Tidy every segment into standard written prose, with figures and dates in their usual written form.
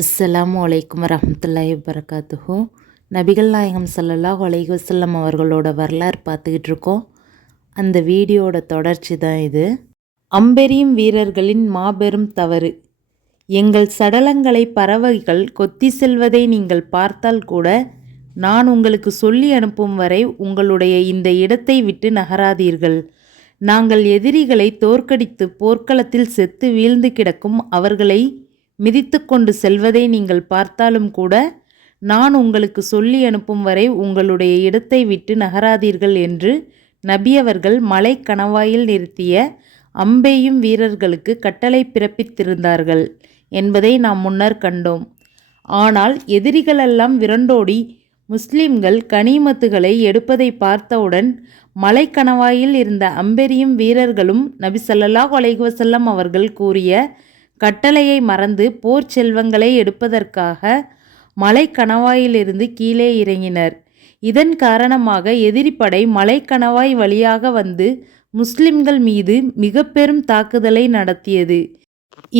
அஸ்ஸலாமு அலைக்கும் வரஹ்மத்துல்லாஹி வபரகாத்துஹு. நபிகள் நாயகம் ஸல்லல்லாஹு அலைஹி வஸல்லம் அவர்களோட வரலாறு பார்த்துக்கிட்டு இருக்கோம். அந்த வீடியோட தொடர்ச்சி தான் இது. அம்பெரியும் வீரர்களின் மாபெரும் தவறு. எங்கள் சடலங்களை பறவைகள் கொத்தி செல்வதை நீங்கள் பார்த்தால் கூட நான் உங்களுக்கு சொல்லி அனுப்பும் வரை உங்களுடைய இந்த இடத்தை விட்டு நகராதீர்கள். நாங்கள் எதிரிகளை தோற்கடித்து போர்க்களத்தில் செத்து வீழ்ந்து கிடக்கும் அவர்களை மிதித்து கொண்டு செல்வதை நீங்கள் பார்த்தாலும் கூட நான் உங்களுக்கு சொல்லி அனுப்பும் வரை உங்களுடைய இடத்தை விட்டு நகராதீர்கள் என்று நபி அவர்கள் மலை கணவாயில் நிறுத்திய அம்பெய்யும் வீரர்களுக்கு கட்டளை பிறப்பித்திருந்தார்கள் என்பதை நாம் முன்னர் கண்டோம். ஆனால் எதிரிகளெல்லாம் விரண்டோடி முஸ்லிம்கள் கனிமத்துகளை எடுப்பதை பார்த்தவுடன் மலை கணவாயில் இருந்த அம்பெரியும் வீரர்களும் நபி ஸல்லல்லாஹு அலைஹி வஸல்லம் அவர்கள் கூறிய கட்டளையை மறந்து போர் செல்வங்களை எடுப்பதற்காக மலை கணவாயிலிருந்து கீழே இறங்கினர். இதன் காரணமாக எதிரிப்படை மலை கணவாய் வழியாக வந்து முஸ்லிம்கள் மீது மிக பெரும் தாக்குதலை நடத்தியது.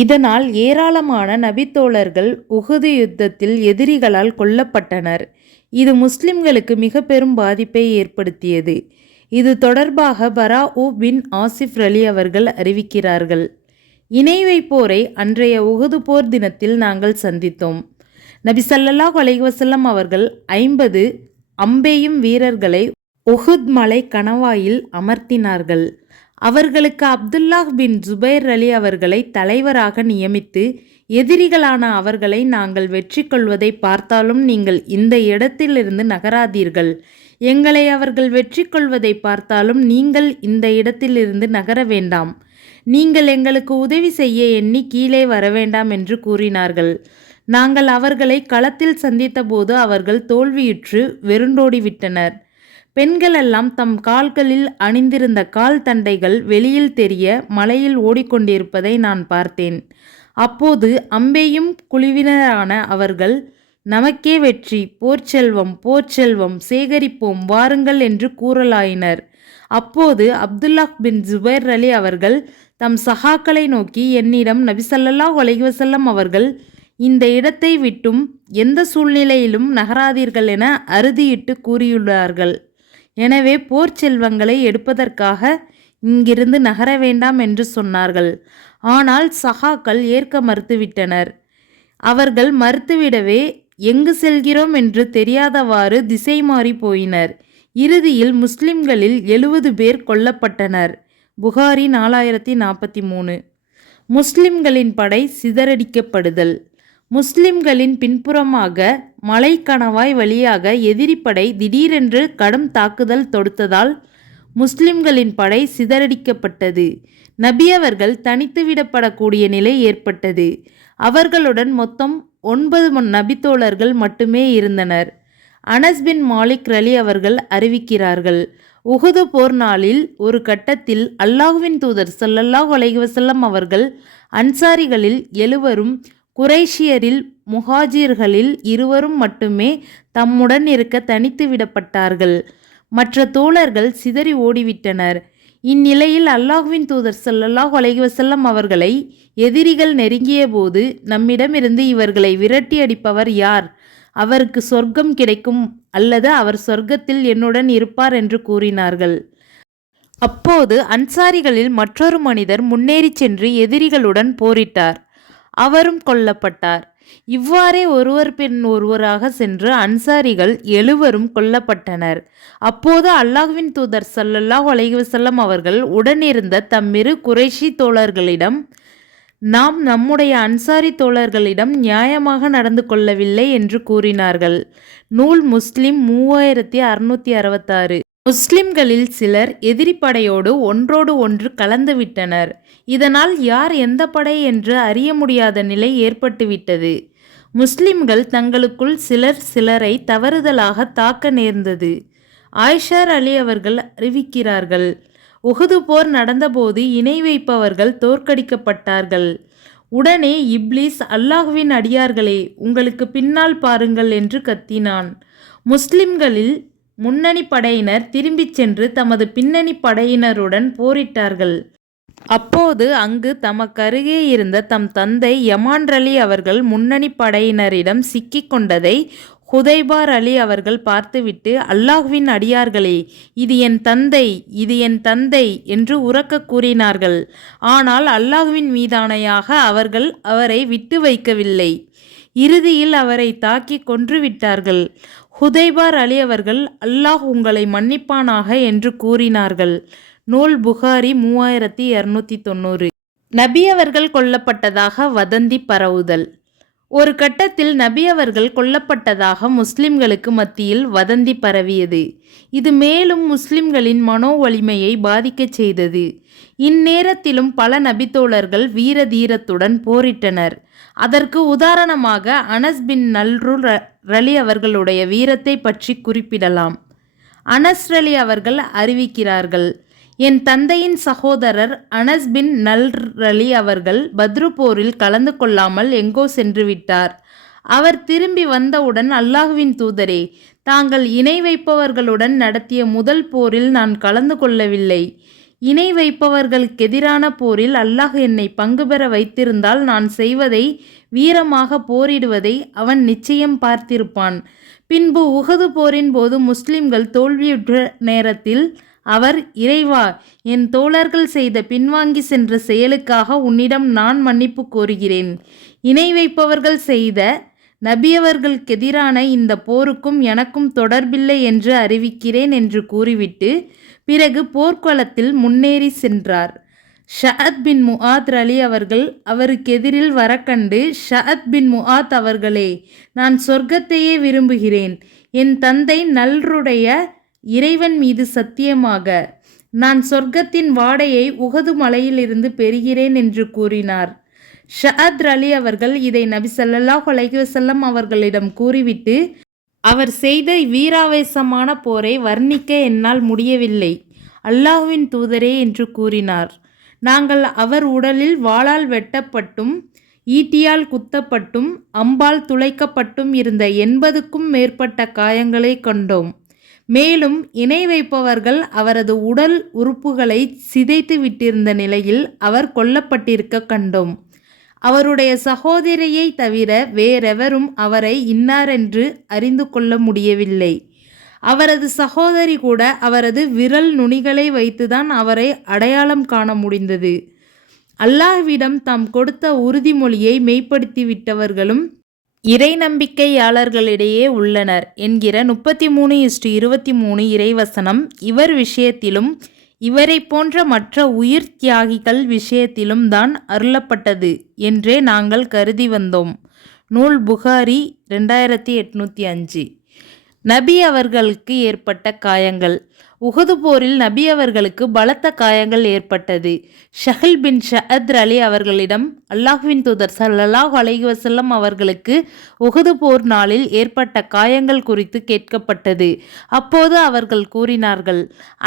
இதனால் ஏராளமான நபித்தோழர்கள் உஹது யுத்தத்தில் எதிரிகளால் கொல்லப்பட்டனர். இது முஸ்லிம்களுக்கு மிக பெரும் பாதிப்பை ஏற்படுத்தியது. இது தொடர்பாக பராஉ பின் ஆசிஃப் ரலி அவர்கள் அறிவிக்கிறார்கள். இணை வைப்போரை அன்றைய உஹது போர் தினத்தில் நாங்கள் சந்தித்தோம். நபி ஸல்லல்லாஹு அலைஹி வஸல்லம் அவர்கள் 50 அம்பெய்யும் வீரர்களை உஹுத் மலை கணவாயில் அமர்த்தினார்கள். அவர்களுக்கு அப்துல்லாஹ் பின் ஜுபைர் அலி அவர்களை தலைவராக நியமித்து எதிரிகளான அவர்களை நாங்கள் வெற்றி கொள்வதை பார்த்தாலும் நீங்கள் இந்த இடத்திலிருந்து நகராதீர்கள். எங்களை அவர்கள் வெற்றி கொள்வதை பார்த்தாலும் நீங்கள் இந்த இடத்திலிருந்து நகர வேண்டாம். நீங்கள் எங்களுக்கு உதவி செய்ய எண்ணி கீழே வர வேண்டாம் என்று கூறினார்கள். நாங்கள் அவர்களை களத்தில் சந்தித்தபோது அவர்கள் தோல்வியுற்று வெருண்டோடிவிட்டனர். பெண்களெல்லாம் தம் கால்களில் அணிந்திருந்த கால் தண்டைகள் வெளியில் தெரிய மலையில் ஓடிக்கொண்டிருப்பதை நான் பார்த்தேன். அப்போது அம்பெய்யும் குழுவினரான அவர்கள் நமக்கே வெற்றி, போர்ச்செல்வம் சேகரிப்போம் வாருங்கள் என்று கூறலாயினர். அப்போது அப்துல்லாஹ் பின் ஜுபைர் அலி அவர்கள் தம் சகாக்களை நோக்கி என்னிடம் நபி ஸல்லல்லாஹு அலைஹி வஸல்லம் அவர்கள் இந்த இடத்தை விட்டும் எந்த சூழ்நிலையிலும் நகராதீர்கள் என அறுதியிட்டு கூறியுள்ளார்கள். எனவே போர் செல்வங்களை எடுப்பதற்காக இங்கிருந்து நகர வேண்டாம் என்று சொன்னார்கள். ஆனால் சகாக்கள் ஏற்க மறுத்துவிட்டனர். அவர்கள் மறுத்துவிடவே எங்கு செல்கிறோம் என்று தெரியாதவாறு திசை மாறி போயினர். இறுதியில் முஸ்லிம்களில் 70 பேர் கொல்லப்பட்டனர். புகாரி 4043. முஸ்லிம்களின் படை சிதறடிக்கப்படுதல். முஸ்லிம்களின் பின்புறமாக மலை கணவாய் வழியாக எதிரிப்படை திடீரென்று கடும் தாக்குதல் தொடுத்ததால் முஸ்லிம்களின் படை சிதறடிக்கப்பட்டது. நபி அவர்கள் தனித்து விடப்படக்கூடிய நிலை ஏற்பட்டது. அவர்களுடன் மொத்தம் 9 நபித்தோழர்கள் மட்டுமே இருந்தனர். அனஸ் பின் மாலிக் ரலி அவர்கள் அறிவிக்கிறார்கள். உஹது போர் நாளில் ஒரு கட்டத்தில் அல்லாஹ்வின் தூதர் ஸல்லல்லாஹு அலைஹி வஸல்லம் அவர்கள் அன்சாரிகளில் 70ரும் குறைஷியரில் முஹாஜிர்களில் 2 மட்டுமே தம்முடன் இருக்க தனித்து விடப்பட்டார்கள். மற்ற தோழர்கள் சிதறி ஓடிவிட்டனர். இந்நிலையில் அல்லாஹ்வின் தூதர் ஸல்லல்லாஹு அலைஹி வஸல்லம் அவர்களை எதிரிகள் நெருங்கிய போது நம்மிடமிருந்து இவர்களை விரட்டி அடிப்பவர் யார்? அவருக்கு சொர்க்கம் கிடைக்கும் அல்லது அவர் சொர்க்கத்தில் என்னுடன் இருப்பார் என்று கூறினார்கள். அப்போது அன்சாரிகளில் மற்றொரு மனிதர் முன்னேறி சென்று எதிரிகளுடன் போரிட்டார். அவரும் கொல்லப்பட்டார். இவ்வாறே ஒருவர் பின் ஒருவராக சென்று அன்சாரிகள் 70ரும் கொல்லப்பட்டனர். அப்போது அல்லாஹ்வின் தூதர் ஸல்லல்லாஹு அலைஹி வஸல்லம் அவர்கள் உடனிருந்த தம்மிரு குறைஷி தோழர்களிடம் நாம் நம்முடைய அன்சாரி தோழர்களிடம் நியாயமாக நடந்து கொள்ளவில்லை என்று கூறினார்கள். நூல் முஸ்லிம் 3666. முஸ்லிம்களில் சிலர் எதிரிப்படையோடு ஒன்றோடு ஒன்று கலந்துவிட்டனர். இதனால் யார் எந்த படை என்று அறிய முடியாத நிலை ஏற்பட்டுவிட்டது. முஸ்லிம்கள் தங்களுக்குள் சிலரை தவறுதலாக தாக்க நேர்ந்தது. ஆயிஷா அலி அவர்கள் அறிவிக்கிறார்கள். உஹது போர் நடந்தபோது இணை வைப்பவர்கள் தோற்கடிக்கப்பட்டார்கள். உடனே இப்லீஸ் அல்லாஹ்வின் அடியார்களே உங்களுக்கு பின்னால் பாருங்கள் என்று கத்தினான். முஸ்லிம்களில் முன்னணி படையினர் திரும்பிச் சென்று தமது பின்னணி படையினருடன் போரிட்டார்கள். அப்போது அங்கு தமக்கருகே இருந்த தம் தந்தை யமான் அலி அவர்கள் முன்னணி படையினரிடம் சிக்கிக் கொண்டதை ஹுதைபார் அலி அவர்கள் பார்த்துவிட்டு, அல்லாஹ்வின் அடியார்களே, இது என் தந்தை, இது என் தந்தை என்று உரக்க கூறினார்கள். ஆனால் அல்லாஹ்வின் மீதானையாக அவர்கள் அவரை விட்டு வைக்கவில்லை. இறுதியில் அவரை தாக்கி கொன்றுவிட்டார்கள். ஹுதைபார் அலி அவர்கள், அல்லாஹ் உங்களை மன்னிப்பானாக என்று கூறினார்கள். நூல் புகாரி 3290. நபி அவர்கள் கொல்லப்பட்டதாக வதந்தி பரவுதல். ஒரு கட்டத்தில் நபி அவர்கள் கொல்லப்பட்டதாக முஸ்லிம்களுக்கு மத்தியில் வதந்தி பரவியது. இது மேலும் முஸ்லிம்களின் மனோ வலிமையை பாதிக்கச் செய்தது. இந்நேரத்திலும் பல நபித்தோழர்கள் வீர தீரத்துடன் போரிட்டனர். அதற்கு உதாரணமாக அனஸ் பின் நல்ருல் ரலி அவர்களுடைய வீரத்தை பற்றி குறிப்பிடலாம். அனஸ் ரலி அவர்கள் அறிவிக்கிறார்கள், என் தந்தையின் சகோதரர் அனஸ் பின் நல்ரலி அவர்கள் பத்ரு போரில் கலந்து கொள்ளாமல் எங்கோ சென்று விட்டார். அவர் திரும்பி வந்தவுடன், அல்லாஹ்வின் தூதரே, தாங்கள் இணை வைப்பவர்களுடன் நடத்திய முதல் போரில் நான் கலந்து கொள்ளவில்லை. இணை வைப்பவர்களுக்கெதிரான போரில் அல்லாஹ் என்னை பங்கு பெற வைத்திருந்தால் நான் செய்வதை, வீரமாக போரிடுவதை அவன் நிச்சயம் பார்த்திருப்பான். பின்பு உஹது போரின் போது முஸ்லிம்கள் தோல்வியுற்ற நேரத்தில் அவர், இறைவா, என் தோழர்கள் செய்த பின்வாங்கி சென்ற செயலுக்காக உன்னிடம் நான் மன்னிப்பு கோருகிறேன். இணை வைப்பவர்கள் செய்த நபியவர்களுக்கெதிரான இந்த போருக்கும் எனக்கும் தொடர்பில்லை என்று அறிவிக்கிறேன் என்று கூறிவிட்டு பிறகு போர்க்களத்தில் முன்னேறி சென்றார். ஷஅத் பின் முஆத் அலி அவர்கள் அவருக்கு எதிரில் வரக்கண்டு, ஷஅத் பின் முஆத் அவர்களே, நான் சொர்க்கத்தையே விரும்புகிறேன். என் தந்தை நல்ருடைய இறைவன் மீது சத்தியமாக நான் சொர்க்கத்தின் வாடையை உஹது மலையிலிருந்து பெறுகிறேன் என்று கூறினார். ஷஅத் அலி அவர்கள் இதை நபி ஸல்லல்லாஹு அலைஹி வஸல்லம் அவர்களிடம் கூறிவிட்டு, அவர் செய்த வீராவேசமான போரை வர்ணிக்க என்னால் முடியவில்லை, அல்லாஹ்வின் தூதரே என்று கூறினார். நாங்கள் அவர் உடலில் வாளால் வெட்டப்பட்டும் ஈட்டியால் குத்தப்பட்டும் அம்பால் துளைக்கப்பட்டும் இருந்த 80க்கும் மேற்பட்ட காயங்களை கண்டோம். மேலும் இணை வைப்பவர்கள் அவரது உடல் உறுப்புகளை சிதைத்து விட்டிருந்த நிலையில் அவர் கொல்லப்பட்டிருக்க கண்டோம். அவருடைய சகோதரியை தவிர வேறெவரும் அவரை இன்னாரென்று அறிந்து கொள்ள முடியவில்லை. அவரது சகோதரி கூட அவரது விரல் நுனிகளை வைத்துதான் அவரை அடையாளம் காண முடிந்தது. அல்லாஹ்விடம் தாம் கொடுத்த உறுதிமொழியை மெய்ப்படுத்திவிட்டவர்களும் இறை நம்பிக்கையாளர்களிடையே உள்ளனர் என்கிற 33:23 இறைவசனம் இவர் விஷயத்திலும் இவரை போன்ற மற்ற உயிர் தியாகிகள் விஷயத்திலும் தான் அருளப்பட்டது என்றே நாங்கள் கருதி வந்தோம். நூல் புகாரி 2805. நபி அவர்களுக்கு ஏற்பட்ட காயங்கள். உஹது போரில் நபி அவர்களுக்கு பலத்த காயங்கள் ஏற்பட்டது. ஷஹல் பின் ஷஅத் அலி அவர்களிடம் அல்லாஹ்வின் தூதர் ஸல்லல்லாஹு அலைஹி வஸல்லம் அவர்களுக்கு உஹது போர் நாளில் ஏற்பட்ட காயங்கள் குறித்து கேட்கப்பட்டது. அப்போது அவர்கள் கூறினார்கள்,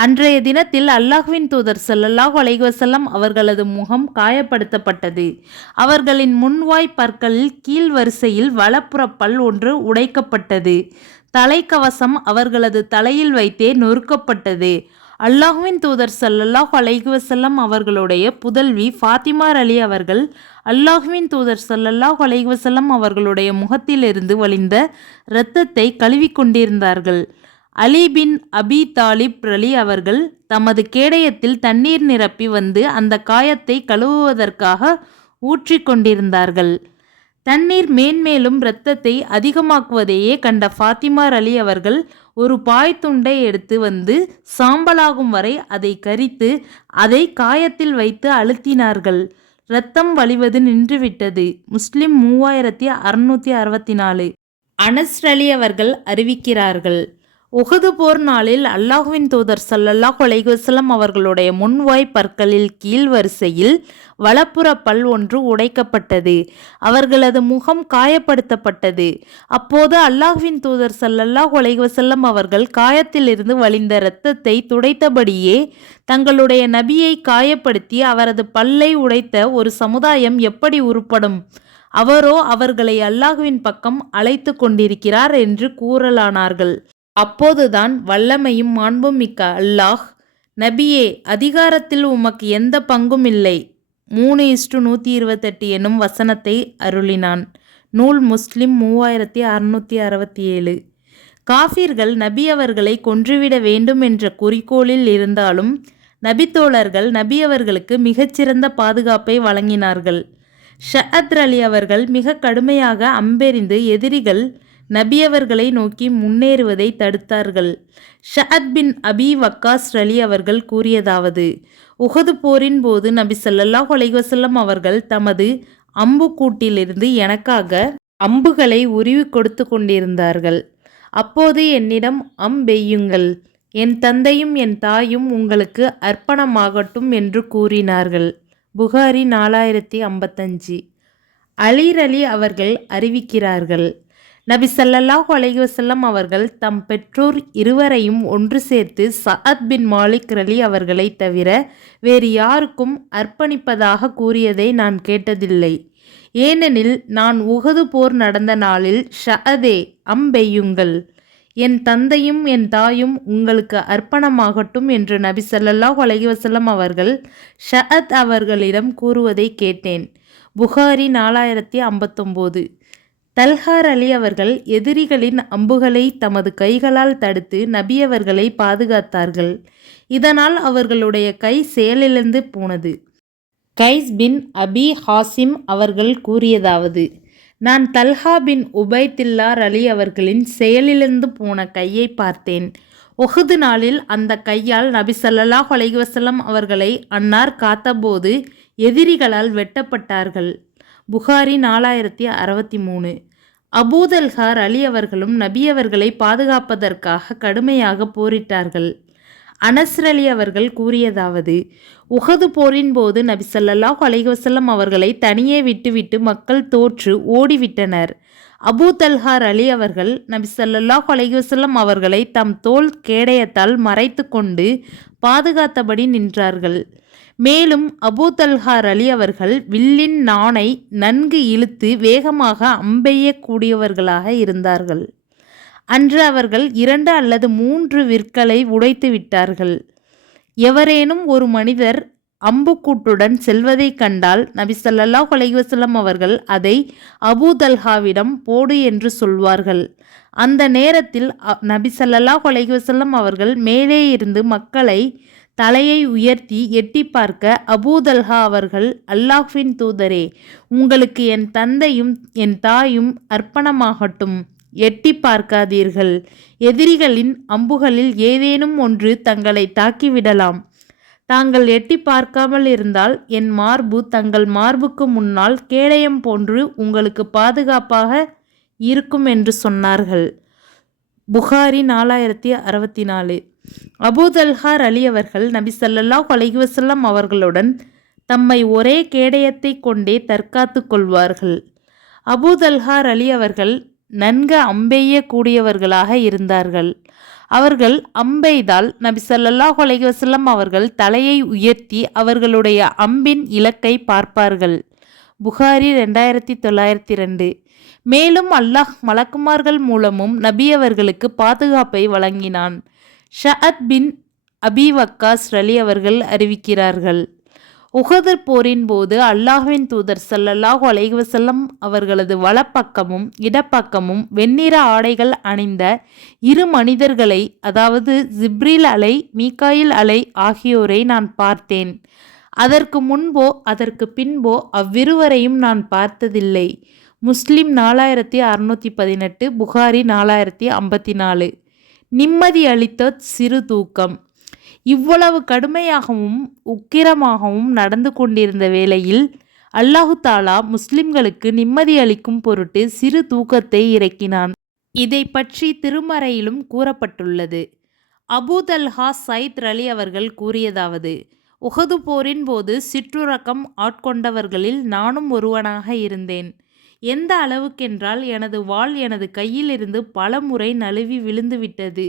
அன்றைய தினத்தில் அல்லாஹ்வின் தூதர் ஸல்லல்லாஹு அலைஹி வஸல்லம் அவர்களது முகம் காயப்படுத்தப்பட்டது. அவர்களின் முன்வாய் பற்களில் கீழ் வரிசையில் வலப்புற பல் ஒன்று உடைக்கப்பட்டது. தலைக்கவசம் அவர்களது தலையில் வைத்தே நொறுக்கப்பட்டது. அல்லாஹ்வின் தூதர் ஸல்லல்லாஹு அலைஹி வஸல்லம் அவர்களுடைய புதல்வி ஃபாத்திமா அலி அவர்கள் அல்லாஹ்வின் தூதர் ஸல்லல்லாஹு அலைஹி வஸல்லம் அவர்களுடைய முகத்திலிருந்து வழிந்த இரத்தத்தை கழுவிக்கொண்டிருந்தார்கள். அலி பின் அபி தாலிப் அலி அவர்கள் தமது கேடயத்தில் தண்ணீர் நிரப்பி வந்து அந்த காயத்தை கழுவுவதற்காக ஊற்றிக்கொண்டிருந்தார்கள். தண்ணீர் மேன்மேலும் இரத்தத்தை அதிகமாக்குவதையே கண்ட ஃபாத்திமா அலி அவர்கள் ஒரு பாய் துண்டை எடுத்து வந்து சாம்பலாகும் வரை அதை கரித்து அதை காயத்தில் வைத்து அழுத்தினார்கள். இரத்தம் வழிவது நின்றுவிட்டது. முஸ்லிம் 3664. அனஸ் அலி அவர்கள் அறிவிக்கிறார்கள், உஹது போர் நாளில் அல்லாஹ்வின் தூதர் ஸல்லல்லாஹு அலைஹி வஸல்லம் அவர்களுடைய முன்வாய் பற்களில் கீழ் வரிசையில் வலப்புற பல் ஒன்று உடைக்கப்பட்டது. அவர்களது முகம் காயப்படுத்தப்பட்டது. அப்போது அல்லாஹ்வின் தூதர் ஸல்லல்லாஹு அலைஹி வஸல்லம் அவர்கள் காயத்திலிருந்து வழிந்த இரத்தத்தை துடைத்தபடியே, தங்களுடைய நபியை காயப்படுத்தி அவரது பல்லை உடைத்த ஒரு சமுதாயம் எப்படி உருப்படும்? அவரோ அவர்களை அல்லாஹ்வின் பக்கம் அழைத்து கொண்டிருக்கிறார் என்று கூறலானார்கள். அப்போதுதான் வல்லமையும் மாண்பும் மிக்க அல்லாஹ் நபியே, அதிகாரத்தில் உமக்கு எந்த பங்கும் இல்லை. 3:128 எனும் வசனத்தை அருளினான். நூல் முஸ்லிம் 3667. காஃபிர்கள் நபி அவர்களை கொன்றுவிட வேண்டும் என்ற குறிக்கோளில் இருந்தாலும் நபித்தோழர்கள் நபி அவர்களுக்கு மிகச்சிறந்த பாதுகாப்பை வழங்கினார்கள். ஷஅத் அலி அவர்கள் மிக கடுமையாக அம்பெறிந்து எதிரிகள் நபி அவர்களை நோக்கி முன்னேறுவதை தடுத்தார்கள். ஷஅத் பின் அபி வக்காஸ் அலி அவர்கள் கூறியதாவது: உஹது போரின் போது நபி ஸல்லல்லாஹு அலைஹி வஸல்லம் அவர்கள் தமது அம்புக்கூட்டிலிருந்து எனக்காக அம்புகளை உருவி கொடுத்து கொண்டிருந்தார்கள். அப்போது என்னிடம் அம்பெய்யுங்கள், என் தந்தையும் என் தாயும் உங்களுக்கு அர்ப்பணமாகட்டும் என்று கூறினார்கள். புகாரி 4055. அலி அவர்கள் அறிவிக்கிறார்கள், நபி ஸல்லல்லாஹு அலைஹி வஸல்லம் அவர்கள் தம் பெற்றோர் இருவரையும் ஒன்று சேர்த்து சஅத் பின் மாலிக் அலி அவர்களை தவிர வேறு யாருக்கும் அர்ப்பணிப்பதாக கூறியதை நான் கேட்டதில்லை. ஏனெனில் நான் உஹது போர் நடந்த நாளில் ஷஅதே, அம்பெய்யுங்கள், என் தந்தையும் என் தாயும் உங்களுக்கு அர்ப்பணமாகட்டும் என்று நபி ஸல்லல்லாஹு அலைஹி வஸல்லம் அவர்கள் ஷஅத் அவர்களிடம் கூறுவதை கேட்டேன். புகாரி 4059. தல்ஹார் அலி அவர்கள் எதிரிகளின் அம்புகளை தமது கைகளால் தடுத்து நபி அவர்களை பாதுகாத்தார்கள். இதனால் அவர்களுடைய கை செயலிழந்து போனது. கைஸ் பின் அபி ஹாசிம் அவர்கள் கூறியதாவது: நான் தல்ஹா பின் உபைதில்லா அலி அவர்களின் செயலிழந்து போன கையை பார்த்தேன். உஹது நாளில் அந்த கையால் நபி ஸல்லல்லாஹு அலைஹி வஸல்லம் அவர்களை அன்னார் காத்தபோது எதிரிகளால் வெட்டப்பட்டார்கள். புகாரி 4063. அபூதல்ஹார் அலி அவர்களும் நபி அவர்களை பாதுகாப்பதற்காக கடுமையாக போரிட்டார்கள். அனஸ் அலி அவர்கள் கூறியதாவது: உஹது போரின் போது நபி ஸல்லல்லாஹு அலைஹி வஸல்லம் அவர்களை தனியே விட்டுவிட்டு மக்கள் தோற்று ஓடிவிட்டனர். அபூதல்ஹார் அலி அவர்கள் நபி ஸல்லல்லாஹு அலைஹி வஸல்லம் அவர்களை தம் தோள் கேடயத்தால் மறைத்து கொண்டு பாதுகாத்தபடி நின்றார்கள். மேலும் அபூதல்ஹார் அலி அவர்கள் வில்லின் நாணை நன்கு இழுத்து வேகமாக அம்பெய்யக்கூடியவர்களாக இருந்தார்கள். அன்று அவர்கள் 2 அல்லது 3 விற்களை உடைத்து விட்டார்கள். எவரேனும் ஒரு மனிதர் அம்புக்கூட்டுடன் செல்வதை கண்டால் நபி ஸல்லல்லாஹு அலைஹி வஸல்லம் அவர்கள் அதை அபூதல்ஹாவிடம் போடு என்று சொல்வார்கள். அந்த நேரத்தில் நபி ஸல்லல்லாஹு அலைஹி வஸல்லம் அவர்கள் மேலே இருந்து மக்களை தலையை உயர்த்தி எட்டி பார்க்க அபூதல்ஹா அவர்கள், அல்லாஹ்வின் தூதரே, உங்களுக்கு என் தந்தையும் என் தாயும் அர்ப்பணமாகட்டும், எட்டி பார்க்காதீர்கள். எதிரிகளின் அம்புகளில் ஏதேனும் ஒன்று தங்களை தாக்கிவிடலாம். தாங்கள் எட்டி பார்க்காமல் இருந்தால் என் மார்பு தங்கள் மார்புக்கு முன்னால் கேடயம் போன்று உங்களுக்கு பாதுகாப்பாக இருக்கும் என்று சொன்னார்கள். புகாரி 4064. அபூதல்ஹார் அலி அவர்கள் நபி ஸல்லல்லாஹு அலைஹி வஸல்லம் அவர்களுடன் தம்மை ஒரே கேடயத்தை கொண்டே தற்காத்து கொள்வார்கள். அபூதல்ஹார் அலி அவர்கள் நன்கு அம்பெய்யக்கூடியவர்களாக இருந்தார்கள். அவர்கள் அம்பெய்தால் நபி ஸல்லல்லாஹு அலைஹி வஸல்லம் அவர்கள் தலையை உயர்த்தி அவர்களுடைய அம்பின் இலக்கை பார்ப்பார்கள். புகாரி 2902. மேலும் அல்லாஹ் மலக்குமார்கள் மூலமும் நபி அவர்களுக்கு பாதுகாப்பை வழங்கினான். ஷஅத் பின் அபி வக்காஸ் அலி அவர்கள் அறிவிக்கிறார்கள், உஹது போரின் போது அல்லாஹ்வின் தூதர் ஸல்லல்லாஹு அலைஹி வஸல்லம் அவர்களது வலப்பக்கமும் இடப்பக்கமும் வெண்ணிற ஆடைகள் அணிந்த 2 மனிதர்களை, அதாவது ஜிப்ரீல் அலை மீகாயில் அலை ஆகியோரை நான் பார்த்தேன். அதற்கு முன்போ அதற்கு பின்போ அவ்விருவரையும் நான் பார்த்ததில்லை. முஸ்லிம் 4618, புகாரி 4054. நிம்மதி அளித்த சிறு தூக்கம். இவ்வளவு கடுமையாகவும் உக்கிரமாகவும் நடந்து கொண்டிருந்த வேளையில் அல்லாஹு தாலா முஸ்லிம்களுக்கு நிம்மதி அளிக்கும் பொருட்டு சிறு தூக்கத்தை இறக்கினான். இதை பற்றி திருமறையிலும் கூறப்பட்டுள்ளது. அபூதல்ஹா சைத் அலி அவர்கள் கூறியதாவது: உஹது போரின் போது சிற்றுறக்கம் ஆட்கொண்டவர்களில் நானும் ஒருவனாக இருந்தேன். எந்த அளவுக்கென்றால் எனது வாள் எனது கையிலிருந்து பல முறை நழுவி விழுந்துவிட்டது.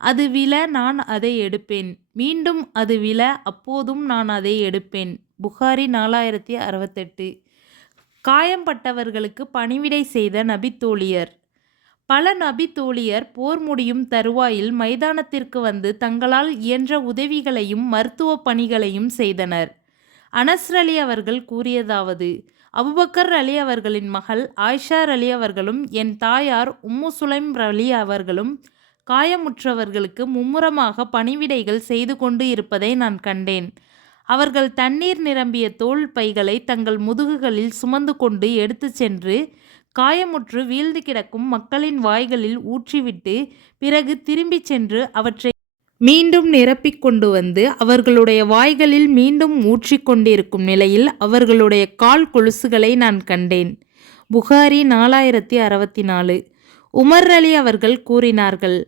அது விழ நான் அதை எடுப்பேன், மீண்டும் அது விழ அப்போதும் நான் அதை எடுப்பேன். புகாரி 4068. காயம்பட்டவர்களுக்கு பணிவிடை செய்த நபித்தோழியர். பல நபி தோழியர் போர் முடியும் தருவாயில் மைதானத்திற்கு வந்து தங்களால் இயன்ற உதவிகளையும் மருத்துவ பணிகளையும் செய்தனர். அனஸ் அலி அவர்கள் கூறியதாவது: அபுபக்கர் அலி அவர்களின் மகள் ஆயிஷா அலி அவர்களும் என் தாயார் உம்மு சுலைம் அலி அவர்களும் காயமுற்றவர்களுக்கு மும்முரமாக பணிவிடைகள் செய்து கொண்டு இருப்பதை நான் கண்டேன். அவர்கள் தண்ணீர் நிரம்பிய தோல் பைகளை தங்கள் முதுகுகளில் சுமந்து கொண்டு எடுத்துச் சென்று காயமுற்று வீழ்ந்து கிடக்கும் மக்களின் வாய்களில் ஊற்றிவிட்டு பிறகு திரும்பிச் சென்று அவற்றை மீண்டும் நிரப்பிக் கொண்டு வந்து அவர்களுடைய வாய்களில் மீண்டும் ஊற்றிக்கொண்டிருக்கும் நிலையில் அவர்களுடைய கால் கொலுசுகளை நான் கண்டேன். புகாரி 4064. உமர் அலி அவர்கள் கூறினார்கள்: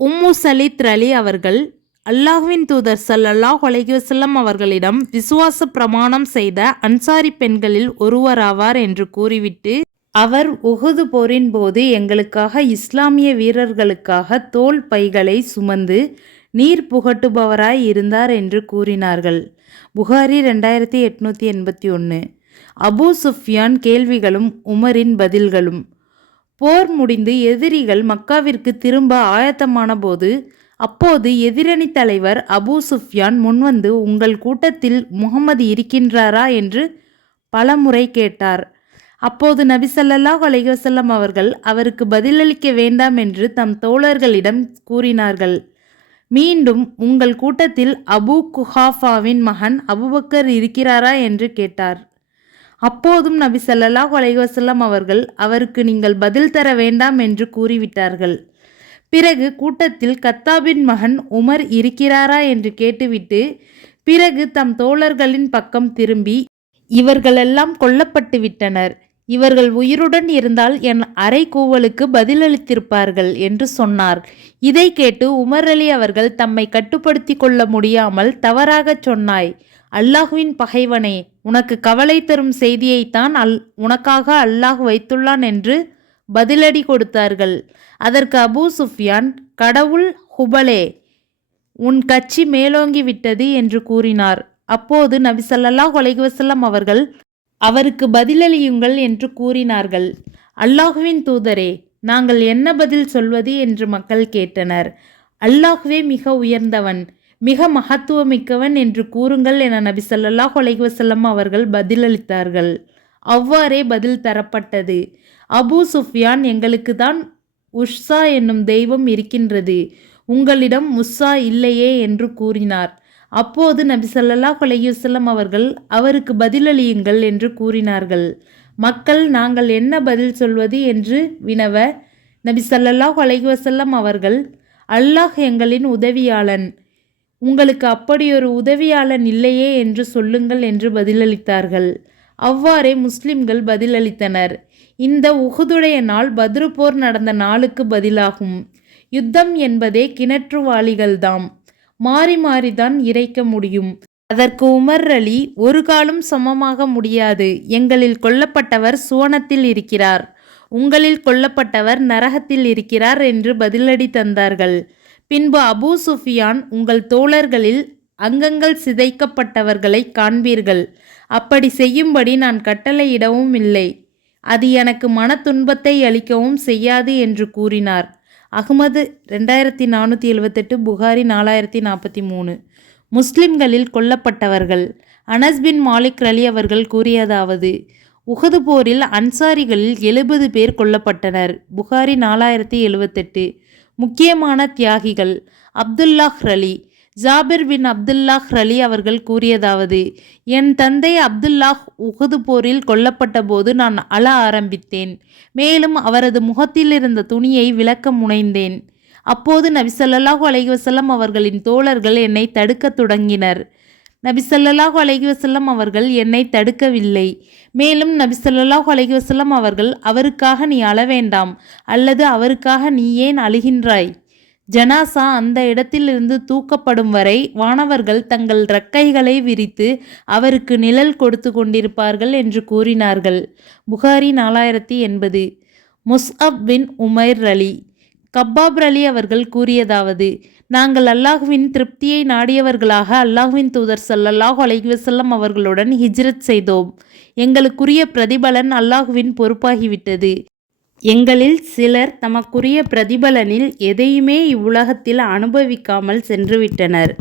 உம்மு சலித் அலி அவர்கள் அல்லாஹ்வின் தூதர் ஸல்லல்லாஹு அலைஹி வஸல்லம் அவர்களிடம் விசுவாச பிரமாணம் செய்த அன்சாரி பெண்களில் ஒருவராவார் என்று கூறிவிட்டு, அவர் உஹது போரின் போது எங்களுக்காக இஸ்லாமிய வீரர்களுக்காக தோல் பைகளை சுமந்து நீர் புகட்டுபவராய் இருந்தார் என்று கூறினார்கள். புகாரி 2881. அபூ சுஃப்யான் கேள்விகளும் உமரின் பதில்களும். போர் முடிந்து எதிரிகள் மக்காவிற்கு திரும்ப ஆயத்தமான போது அப்போது எதிரணி தலைவர் அபூ சுஃப்யான் முன்வந்து உங்கள் கூட்டத்தில் முகமது இருக்கின்றாரா என்று பலமுறை கேட்டார். அப்போது நபி ஸல்லல்லாஹு அலைஹி வஸல்லம் அவர்கள் அவருக்கு பதிலளிக்க வேண்டாம் என்று தம் தோழர்களிடம் கூறினார்கள். மீண்டும் உங்கள் கூட்டத்தில் அபூ குஹாஃபாவின் மகன் அபூபக்கர் இருக்கிறாரா என்று கேட்டார். அப்போதும் நபி ஸல்லல்லாஹு அலைஹி வஸல்லம் அவர்கள் அவருக்கு நீங்கள் பதில் தர வேண்டாம் என்று கூறிவிட்டார்கள். பிறகு கூட்டத்தில் கத்தாபின் மகன் உமர் இருக்கிறாரா என்று கேட்டுவிட்டு பிறகு தம் தோழர்களின் பக்கம் திரும்பி, இவர்களெல்லாம் கொல்லப்பட்டு விட்டனர், இவர்கள் உயிருடன் இருந்தால் என் அறை கூவலுக்கு பதிலளித்திருப்பார்கள் என்று சொன்னார். இதை கேட்டு உமர் அலி அவர்கள் தம்மை கட்டுப்படுத்தி கொள்ள முடியாமல் தவறாகச் சொன்னாய், அல்லாஹ்வின் பகைவனே, உனக்கு கவலை தரும் செய்தியைத்தான் உனக்காக அல்லாஹ் வைத்துள்ளான் என்று பதிலடி கொடுத்தார்கள். அதற்கு அபூ சுஃப்யான், கடவுள் ஹுபலே, உன் கட்சி மேலோங்கி விட்டது என்று கூறினார். அப்போது நபி ஸல்லல்லாஹு அலைஹி வஸல்லம் அவர்கள் அவருக்கு பதிலளியுங்கள் என்று கூறினார்கள். அல்லாஹ்வின் தூதரே, நாங்கள் என்ன பதில் சொல்வது என்று மக்கள் கேட்டனர். அல்லாஹ்வே மிக உயர்ந்தவன், மிக மகத்துவமிக்கவன் என்று கூறுங்கள் என நபி ஸல்லல்லாஹு அலைஹி வஸல்லம் அவர்கள் பதிலளித்தார்கள். அவ்வாறே பதில் தரப்பட்டது. அபூ சுஃப்யான், எங்களுக்கு தான் உஸ்ஸா என்னும் தெய்வம் இருக்கின்றது, உங்களிடம் முஸ்ஸா இல்லையே என்று கூறினார். அப்போது நபி ஸல்லல்லாஹு அலைஹி வஸல்லம் அவர்கள் அவருக்கு பதிலளியுங்கள் என்று கூறினார்கள். மக்கள் நாங்கள் என்ன பதில் சொல்வது என்று வினவ நபி ஸல்லல்லாஹு அலைஹி வஸல்லம் அவர்கள், அல்லாஹ் எங்களின் உதவியாளன், உங்களுக்கு அப்படியொரு உதவியாளன் இல்லையே என்று சொல்லுங்கள் என்று பதிலளித்தார்கள். அவ்வாறே முஸ்லிம்கள் பதிலளித்தனர். இந்த உஹுதுடைய நாள் பத்ரு போர் நடந்த நாளுக்கு பதிலாகும். யுத்தம் என்பதே கிணற்றுவாளிகள்தாம், மாறி மாறிதான் இறைக்க முடியும். அதற்கு உமர் அலி, ஒரு காலும் சமமாக முடியாது, எங்களில் கொல்லப்பட்டவர் சுவனத்தில் இருக்கிறார், உங்களில் கொல்லப்பட்டவர் நரகத்தில் இருக்கிறார் என்று பதிலடி தந்தார்கள். பின்பு அபூ சுஃபியான், உங்கள் தோழர்களில் அங்கங்கள் சிதைக்கப்பட்டவர்களை காண்பீர்கள், அப்படி செய்யும்படி நான் கட்டளையிடவும் இல்லை, அது எனக்கு மன துன்பத்தை அளிக்கவும் செய்யாது என்று கூறினார். அஹ்மது 2478, புகாரி 4043. முஸ்லிம்களில் கொல்லப்பட்டவர்கள். அனஸ் பின் மாலிக் அலி அவர்கள் கூறியதாவது: உஹது போரில் அன்சாரிகளில் 70 பேர் கொல்லப்பட்டனர். புகாரி 4078. முக்கியமான தியாகிகள். அப்துல்லாஹ் அலி. ஜாபிர் பின் அப்துல்லாஹ் அலி அவர்கள் கூறியதாவது: என் தந்தை அப்துல்லாஹ் உஹது போரில் கொல்லப்பட்ட போது நான் அழ ஆரம்பித்தேன், மேலும் அவரது முகத்தில் இருந்த துணியை விலக்க முனைந்தேன். அப்போது நபி ஸல்லல்லாஹு அலைஹி வஸல்லம் அவர்களின் தோழர்கள் என்னை தடுக்க தொடங்கினர். நபி ஸல்லல்லாஹு அலைஹி வஸல்லம் அவர்கள் என்னை தடுக்கவில்லை. மேலும் நபி ஸல்லல்லாஹு அலைஹி வஸல்லம் அவர்கள், அவருக்காக நீ அழ வேண்டாம், அல்லது அவருக்காக நீ ஏன் அழுகின்றாய், ஜனாசா அந்த இடத்திலிருந்து தூக்கப்படும் வரை வானவர்கள் தங்கள் இறக்கைகளை விரித்து அவருக்கு நிழல் கொடுத்து கொண்டிருப்பார்கள் என்று கூறினார்கள். புகாரி 4080. முஸ்அப் பின் உமைர் அலி. கப்பாப் அலி அவர்கள் கூறியதாவது: நாங்கள் அல்லாஹ்வின் திருப்தியை நாடியவர்களாக அல்லாஹ்வின் தூதர் ஸல்லல்லாஹு அலைஹி வஸல்லம் அவர்களுடன் ஹிஜ்ரத் செய்தோம், எங்களுக்குரிய பிரதிபலன் அல்லாஹ்வின் பொறுப்பாகிவிட்டது. எங்களில் சிலர் தமக்குரிய பிரதிபலனில் எதையுமே இவ்வுலகத்தில் அனுபவிக்காமல் சென்றுவிட்டனர்.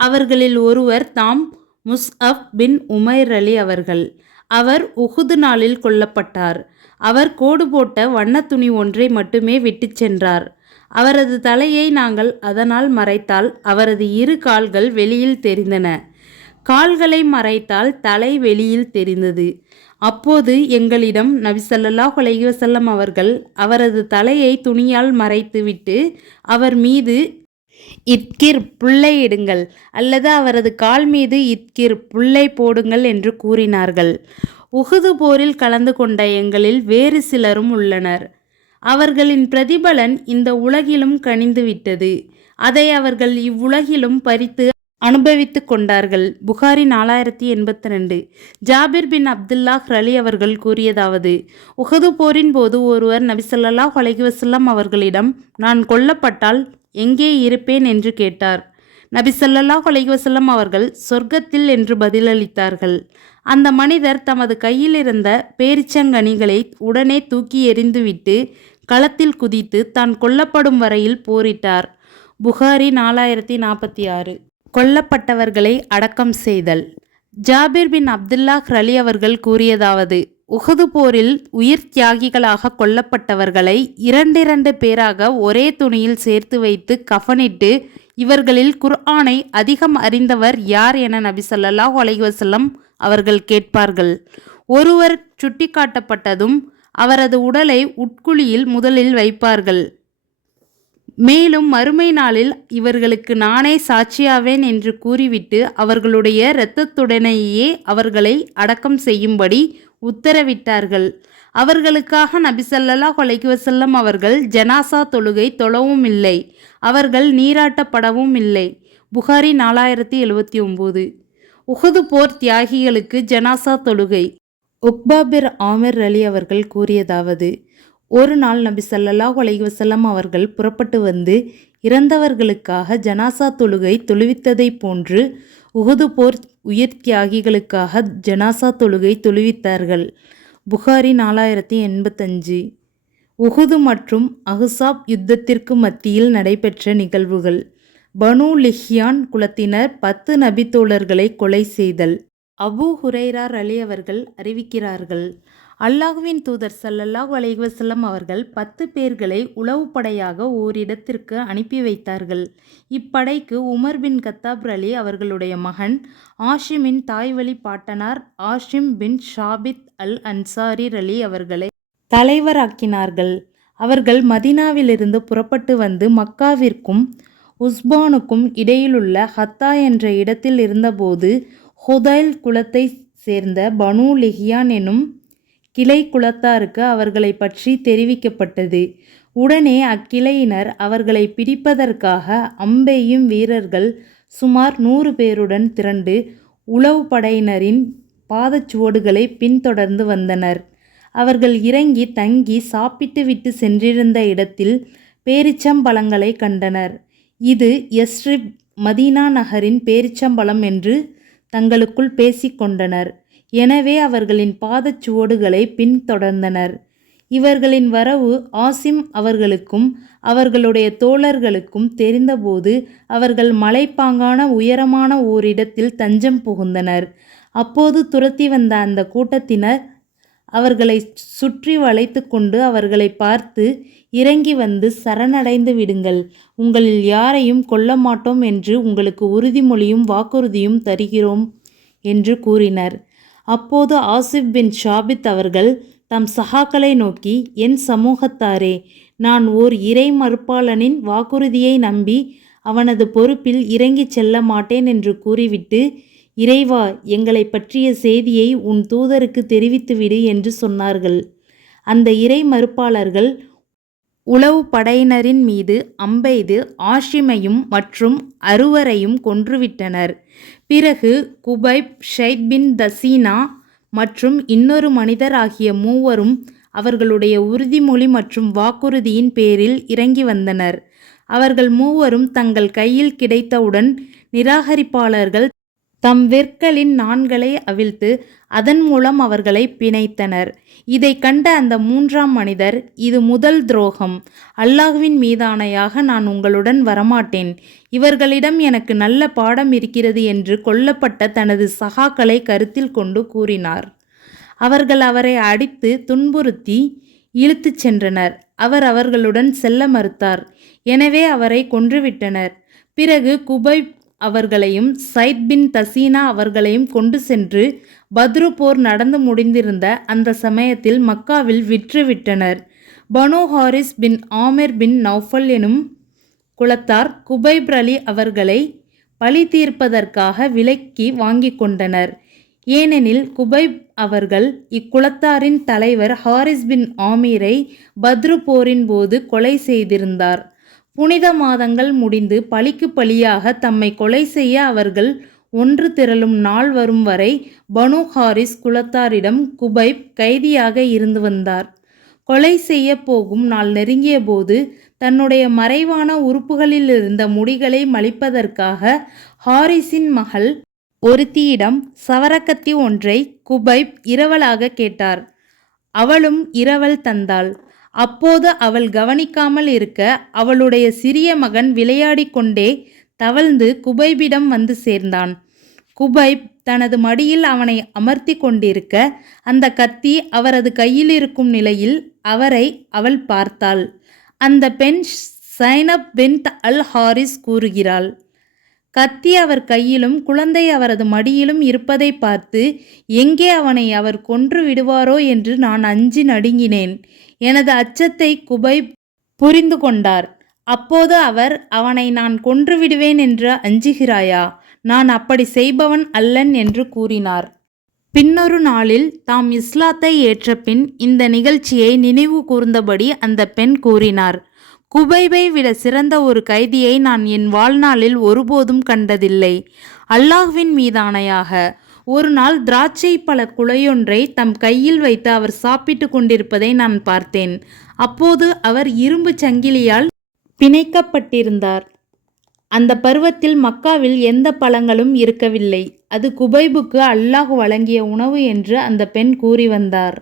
அவர்களில் ஒருவர் தாம் முஸ்அப் பின் உமைர் அலி அவர்கள். அவர் உஹுது நாளில் கொல்லப்பட்டார். அவர் கோடு போட்ட வண்ணத் துணி ஒன்றை மட்டுமே விட்டுச் சென்றார். அவரது தலையை நாங்கள் அதனால் மறைத்தால் அவரது இரு கால்கள் வெளியில் தெரிந்தன. கால்களை மறைத்தால் தலை வெளியில் தெரிந்தது. அப்போது எங்களிடம் நபி ஸல்லல்லாஹு அலைஹி வஸல்லம் அவர்கள் அவரது தலையை துணியால் மறைத்துவிட்டு அவர் மீது இத்கிர் புல்லை இடுங்கள் அல்லது அவரது கால் மீது இத்கிர் புல்லை போடுங்கள் என்று கூறினார்கள். உஹுது போரில் கலந்து கொண்ட எங்களில் வேறு சிலரும் உள்ளனர். அவர்களின் பிரதிபலன் இந்த உலகிலும் கனிந்துவிட்டது. அதை அவர்கள் இவ்வுலகிலும் பறித்து அனுபவித்து கொண்டார்கள். புகாரி 4082. ஜாபிர் பின் அப்துல்லாஹ் ரலி அவர்கள் கூறியதாவது, உஹது போரின் போது ஒருவர் நபி ஸல்லல்லாஹு அலைஹி வஸல்லம் அவர்களிடம் நான் கொல்லப்பட்டால் எங்கே இருப்பேன் என்று கேட்டார். நபி ஸல்லல்லாஹு அலைஹி வஸல்லம் அவர்கள் சொர்க்கத்தில் என்று பதிலளித்தார்கள். அந்த மனிதர் தமது கையில் இருந்த பேரிச்சங்கனிகளை உடனே தூக்கி எறிந்துவிட்டு களத்தில் குதித்து தான் கொல்லப்படும் வரையில் போரிட்டார். புகாரி 4046. கொல்லப்பட்டவர்களை அடக்கம் செய்தல். ஜாபிர் பின் அப்துல்லாஹ் ரலி அவர்கள் கூறியதாவது, உஹது போரில் உயிர் தியாகிகளாக கொல்லப்பட்டவர்களை 2 பேராக ஒரே துணியில் சேர்த்து வைத்து கஃனிட்டு இவர்களில் குர்ஆனை அதிகம் அறிந்தவர் யார் என நபி ஸல்லல்லாஹு அலைஹி வஸல்லம் அவர்கள் கேட்பார்கள். ஒருவர் சுட்டிக்காட்டப்பட்டதும் அவரது உடலை உட்குழியில் முதலில் வைப்பார்கள். மேலும் மறுமை நாளில் இவர்களுக்கு நானே சாட்சியாவேன் என்று கூறிவிட்டு அவர்களுடைய இரத்தத்துடனேயே அவர்களை அடக்கம் செய்யும்படி உத்தரவிட்டார்கள். அவர்களுக்காக நபி ஸல்லல்லாஹு அலைஹி வஸல்லம் அவர்கள் ஜனாசா தொழுகை தொழவும் இல்லை, அவர்கள் நீராட்டப்படவும் இல்லை. புகாரி 4079. உஹது போர் தியாகிகளுக்கு ஜனாசா தொழுகை. உக்பா பின் ஆமிர் அலி அவர்கள் கூறியதாவது, ஒரு நாள் நபி ஸல்லல்லாஹு அலைஹி வஸல்லம் அவர்கள் புறப்பட்டு வந்து இறந்தவர்களுக்காக ஜனாசா தொழுகை தொழுவித்ததை போன்று உஹது போர் உயிர் தியாகிகளுக்காக ஜனாசா தொழுகை தொழுவித்தார்கள். புகாரி 4085. உஹது மற்றும் அஹ்ஸாப் யுத்தத்திற்கு மத்தியில் நடைபெற்ற நிகழ்வுகள். பனு லிஹ்யான் குலத்தினர் 10 நபித்தோழர்களை கொலை செய்தல். அபூ ஹுரைரா ரலி அவர்கள் அறிவிக்கிறார்கள், அல்லாஹ்வின் தூதர் ஸல்லல்லாஹு அலைஹி வஸல்லம் அவர்கள் 10 பேர்களை உளவுப்படையாக ஓரிடத்திற்கு அனுப்பி வைத்தார்கள். இப்படைக்கு உமர் பின் கத்தாப் ரலி அவர்களுடைய மகன் ஆஷிமின் தாய்வழி பாட்டனார் ஆஷிம் பின் ஷாபித் அல் அன்சாரி ரலி அவர்களை தலைவராக்கினார்கள். அவர்கள் மதீனாவிலிருந்து புறப்பட்டு வந்து மக்காவிற்கும் உஸ்பானுக்கும் இடையிலுள்ள ஹத்தா என்ற இடத்தில் இருந்தபோது ஹுதைல் குலத்தை சேர்ந்த பனு லிஹ்யான் எனும் கிளை குலத்தாருக்கு அவர்களை பற்றி தெரிவிக்கப்பட்டது. உடனே அக்கிளையினர் அவர்களை பிடிப்பதற்காக அம்பெய்யும் வீரர்கள் சுமார் 100 பேருடன் திரண்டு உளவு படையினரின் பாதச்சுவடுகளை பின்தொடர்ந்து வந்தனர். அவர்கள் இறங்கி தங்கி சாப்பிட்டு விட்டு சென்றிருந்த இடத்தில் பேரிச்சம்பழங்களை கண்டனர். இது யஸ்ரிப் மதீனா நகரின் பேரிச்சம்பழம் என்று தங்களுக்குள் பேசிக்கொண்டனர். எனவே அவர்களின் பாதச்சுவடுகளை பின்தொடர்ந்தனர். இவர்களின் வரவு ஆசிம் அவர்களுக்கும் அவர்களுடைய தோழர்களுக்கும் தெரிந்தபோது அவர்கள் மலைப்பாங்கான உயரமான ஓரிடத்தில் தஞ்சம் புகுந்தனர். அப்போது துரத்தி வந்த அந்த கூட்டத்தினர் அவர்களை சுற்றி வளைத்து கொண்டு அவர்களை பார்த்து, இறங்கி வந்து சரணடைந்து விடுங்கள், உங்களில் யாரையும் கொல்ல மாட்டோம் என்று உங்களுக்கு உறுதிமொழியும் வாக்குறுதியும் தருகிறோம் என்று கூறினர். அப்போது ஆசிப் பின் ஷாபித் அவர்கள் தம் சகாக்களை நோக்கி, என் சமூகத்தாரே, நான் ஓர் இறை மறுப்பாளனின் வாக்குறுதியை நம்பி அவனது பொறுப்பில் இறங்கிச் செல்ல மாட்டேன் என்று கூறிவிட்டு, இறைவா, எங்களை பற்றிய செய்தியை உன் தூதருக்கு தெரிவித்துவிடு என்று சொன்னார்கள். அந்த இறை மறுப்பாளர்கள் உளவு படையினரின் மீது அம்பெய்து ஆஷிமையும் மற்றும் 60 கொன்றுவிட்டனர். பிறகு குபைப், ஷைத் பின் தசீனா மற்றும் இன்னொரு மனிதர் ஆகிய 3 அவர்களுடைய உறுதிமொழி மற்றும் வாக்குறுதியின் பேரில் இறங்கி வந்தனர். அவர்கள் 3 தங்கள் கையில் கிடைத்தவுடன் நிராகரிப்பாளர்கள் தம் வெற்களின் நாண்களை அவிழ்த்து அதன் மூலம் அவர்களை பிணைத்தனர். இதை கண்ட அந்த 3ஆம் மனிதர், இது முதல் துரோகம். அல்லாஹ்வின் மீதானையாக நான் உங்களுடன் வரமாட்டேன். இவர்களிடம் எனக்கு நல்ல பாடம் இருக்கிறது என்று கொல்லப்பட்ட தனது சகாக்களை கருத்தில் கொண்டு கூறினார். அவர்கள் அவரை அடித்து துன்புறுத்தி இழுத்துச் சென்றனர். அவர் அவர்களுடன் செல்ல மறுத்தார். எனவே அவரை கொன்றுவிட்டனர். பிறகு குபைப் அவர்களையும் சைத் பின் தசீனா அவர்களையும் கொண்டு சென்று பத்ரு போர் நடந்து முடிந்திருந்த அந்த சமயத்தில் மக்காவில் விற்றுவிட்டனர். பனு ஹாரிஸ் பின் ஆமிர் பின் நௌஃபல் எனும் குலத்தார் குபைப் அலி அவர்களை பழி தீர்ப்பதற்காக விலைக்கு வாங்கி கொண்டனர். ஏனெனில் குபைப் அவர்கள் இக்குலத்தாரின் தலைவர் ஹாரிஸ் பின் ஆமீரை பத்ரு போரின் போது கொலை செய்திருந்தார். புனித மாதங்கள் முடிந்து பழிக்கு பழியாக தம்மை கொலை செய்ய அவர்கள் ஒன்று திரளும் நாள் வரும் வரை பனு ஹாரிஸ் குலத்தாரிடம் குபைப் கைதியாக இருந்து வந்தார். கொலை செய்ய போகும் நாள் நெருங்கிய போது தன்னுடைய மறைவான உறுப்புகளில் இருந்த முடிகளை மலிப்பதற்காக ஹாரிஸின் மகள் ஒருத்தியிடம் சவரக்கத்தி ஒன்றை குபைப் இரவலாக கேட்டார். அவளும் இரவல் தந்தாள். அப்போது அவள் கவனிக்காமல் இருக்க அவளுடைய சிறிய மகன் விளையாடி கொண்டே தவழ்ந்து குபைபிடம் வந்து சேர்ந்தான். குபைப் தனது மடியில் அவனை அமர்த்தி கொண்டிருக்க அந்த கத்தி அவரது கையில் இருக்கும் நிலையில் அவரை அவள் பார்த்தாள். அந்த பெண் சைனப் பின்த் அல் ஹாரிஸ் கூறுகிறாள், கத்தி அவர் கையிலும் குழந்தை அவரது மடியிலும் இருப்பதை பார்த்து எங்கே அவனை அவர் கொன்று விடுவாரோ என்று நான் அஞ்சி நடுங்கினேன். எனது அச்சத்தை குபைப் புரிந்து கொண்டார். அப்போது அவர், அவனை நான் கொன்று விடுவேன் என்று அஞ்சுகிறாயா? நான் அப்படி செய்பவன் அல்லன் என்று கூறினார். பின்னொரு நாளில் தாம் இஸ்லாத்தை ஏற்ற பின் இந்த நிகழ்ச்சியை நினைவு கூர்ந்தபடி அந்த பெண் கூறினார், குபைபை விட சிறந்த ஒரு கைதியை நான் என் வாழ்நாளில் ஒருபோதும் கண்டதில்லை. அல்லாஹ்வின் மீதானையாக ஒரு நாள் திராட்சை பழ குலையொன்றை தம் கையில் வைத்து அவர் சாப்பிட்டு கொண்டிருப்பதை நான் பார்த்தேன். அப்போது அவர் இரும்பு சங்கிலியால் பிணைக்கப்பட்டிருந்தார். அந்த பருவத்தில் மக்காவில் எந்த பழங்களும் இருக்கவில்லை. அது குபைபுக்கு அல்லாஹ் வழங்கிய உணவு என்று அந்த பெண் கூறி வந்தார்.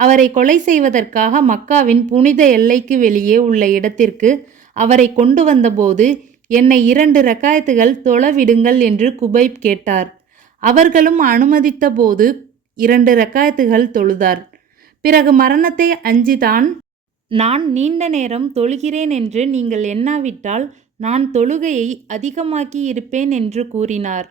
அவரை கொலை செய்வதற்காக மக்காவின் புனித எல்லைக்கு வெளியே உள்ள இடத்திற்கு அவரை கொண்டு வந்தபோது என்னை 2 ரக்காயத்துகள் தொழ விடுங்கள் என்று குபைப் கேட்டார். அவர்களும் அனுமதித்த போது 2 ரக்காயத்துகள் தொழுதார். பிறகு மரணத்தை அஞ்சிதான் நான் நீண்ட நேரம் தொழுகிறேன் என்று நீங்கள் எண்ணாவிட்டால் நான் தொழுகையை அதிகமாக்கி இருப்பேன் என்று கூறினார்.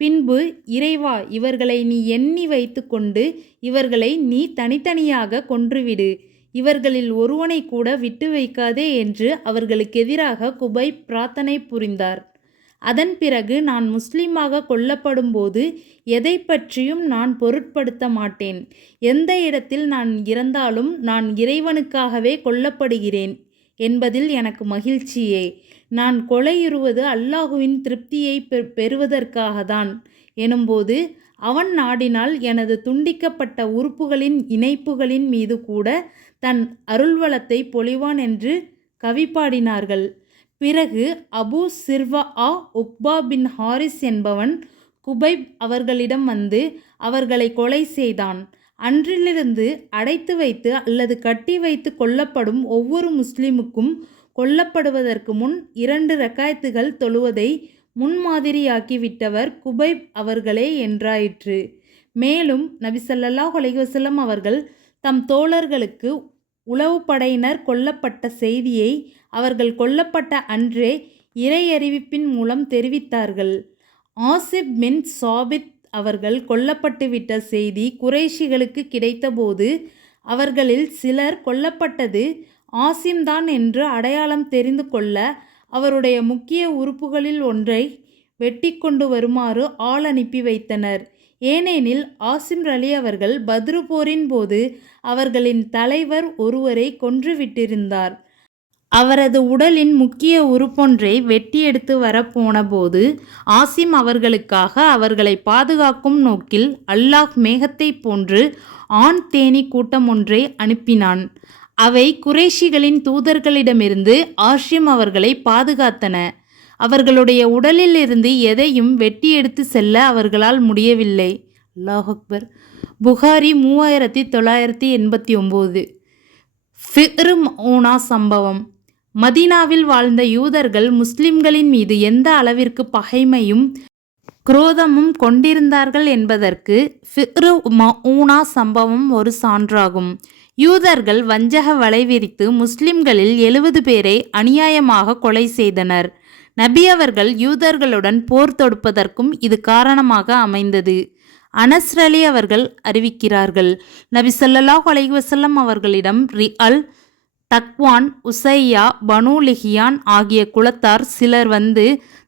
பின்பு, இறைவா, இவர்களை நீ எண்ணி வைத்து கொண்டு இவர்களை நீ தனித்தனியாக கொன்றுவிடு, இவர்களில் ஒருவனை கூட விட்டு வைக்காதே என்று அவர்களுக்கு எதிராக குபைப் பிரார்த்தனை புரிந்தார். அதன் பிறகு நான் முஸ்லீமாக கொல்லப்படும் போது எதை பற்றியும் நான் பொருட்படுத்த மாட்டேன். எந்த இடத்தில் நான் இறந்தாலும் நான் இறைவனுக்காகவே கொல்லப்படுகிறேன் என்பதில் எனக்கு மகிழ்ச்சியே. நான் கொலையுறுவது அல்லாஹுவின் திருப்தியை பெறுவதற்காகத்தான் எனும்போது அவன் நாடினால் எனது துண்டிக்கப்பட்ட உறுப்புகளின் இணைப்புகளின் மீது கூட தன் அருள்வளத்தை பொழிவான் என்று கவி பாடினார்கள். பிறகு அபு சிர்வா உக்பா பின் ஹாரிஸ் என்பவன் குபைப் அவர்களிடம் வந்து அவர்களை கொலை செய்தான். அன்றிலிருந்து அடைத்து வைத்து அல்லது கட்டி வைத்து கொல்லப்படும் ஒவ்வொரு முஸ்லிமுக்கும் கொல்லப்படுவதற்கு முன் 2 ரக்காயத்துகள் தொழுவதை முன்மாதிரியாக்கிவிட்டவர் குபைப் அவர்களே என்றாயிற்று. மேலும் நபி ஸல்லல்லாஹு அலைஹி வஸல்லம் அவர்கள் தம் தோழர்களுக்கு உளவுப்படையினர் கொல்லப்பட்ட செய்தியை அவர்கள் கொல்லப்பட்ட அன்றே இறை அறிவிப்பின் மூலம் தெரிவித்தார்கள். ஆசிப் பின் சாபித் அவர்கள் கொல்லப்பட்டுவிட்ட செய்தி குறைஷிகளுக்கு கிடைத்தபோது அவர்களில் சிலர் கொல்லப்பட்டது ஆசிம்தான் என்று அடையாளம் தெரிந்து கொள்ள அவருடைய முக்கிய உறுப்புகளில் ஒன்றை வெட்டி கொண்டு வருமாறு ஆள் அனுப்பி வைத்தனர். ஏனெனில் ஆசிம் அலி அவர்கள் பத்ரு போரின் போது அவர்களின் தலைவர் ஒருவரை கொன்றுவிட்டிருந்தார். அவரது உடலின் முக்கிய உறுப்பொன்றை வெட்டி எடுத்து வரப்போன போது ஆசிம் அவர்களுக்காக அவர்களை பாதுகாக்கும் நோக்கில் அல்லாஹ் மேகத்தை போன்று ஆண் தேனி கூட்டம் ஒன்றை அனுப்பினான். அவை குறைஷிகளின் தூதர்களிடமிருந்து ஆஷிம் அவர்களை பாதுகாத்தன. அவர்களுடைய உடலிலிருந்து எதையும் வெட்டி எடுத்து செல்ல அவர்களால் முடியவில்லை. அல்லாஹ் அக்பர். புகாரி 3989. ஃபிர் மௌனா சம்பவம். மதீனாவில் வாழ்ந்த யூதர்கள் முஸ்லிம்களின் மீது எந்த அளவிற்கு பகைமையும் குரோதமும் கொண்டிருந்தார்கள் என்பதற்கு ஃபிர் மௌனா சம்பவம் ஒரு சான்றாகும். யூதர்கள் வஞ்சக வலை விரித்து முஸ்லிம்களில் 70 பேரை அநியாயமாக கொலை செய்தனர். நபி அவர்கள் யூதர்களுடன் போர் தொடுப்பதற்கும் இது காரணமாக அமைந்தது. அனஸ் அலி அவர்கள் அறிவிக்கிறார்கள், நபி ஸல்லல்லாஹு அலைஹி வஸல்லம் அவர்களிடம் ரிஅல், தக்வான், உசையா, பனு லிஹியான் ஆகிய குலத்தார் சிலர் வந்து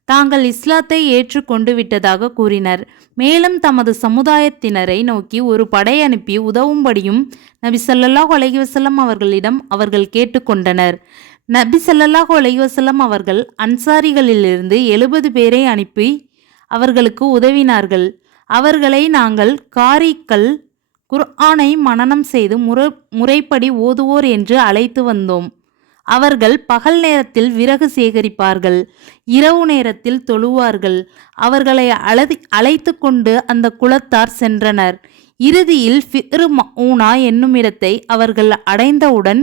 தாங்கள் இஸ்லாத்தை ஏற்றுக்கொண்டு விட்டதாக கூறினர். மேலும் தமது சமுதாயத்தினரை நோக்கி ஒரு படை அனுப்பி உதவும்படியும் நபி ஸல்லல்லாஹு அலைஹி வஸல்லம் அவர்களிடம் அவர்கள் கேட்டுக்கொண்டனர். நபி ஸல்லல்லாஹு அலைஹி வஸல்லம் அவர்கள் அன்சாரிகளிலிருந்து 70 பேரை அனுப்பி அவர்களுக்கு உதவினார்கள். அவர்களை நாங்கள் காரிக்கள், குர்ஆனை மனனம் செய்து முறைப்படி ஓதுவோர் என்று அழைத்து வந்தோம். அவர்கள் பகல் நேரத்தில் விறகு சேகரிப்பார்கள், இரவு நேரத்தில் தொழுவார்கள். அவர்களை அழைத்து கொண்டு அந்த குலத்தார் சென்றனர். இறுதியில் ஃபிர் மௌனா என்னுமிடத்தை அவர்கள் அடைந்தவுடன்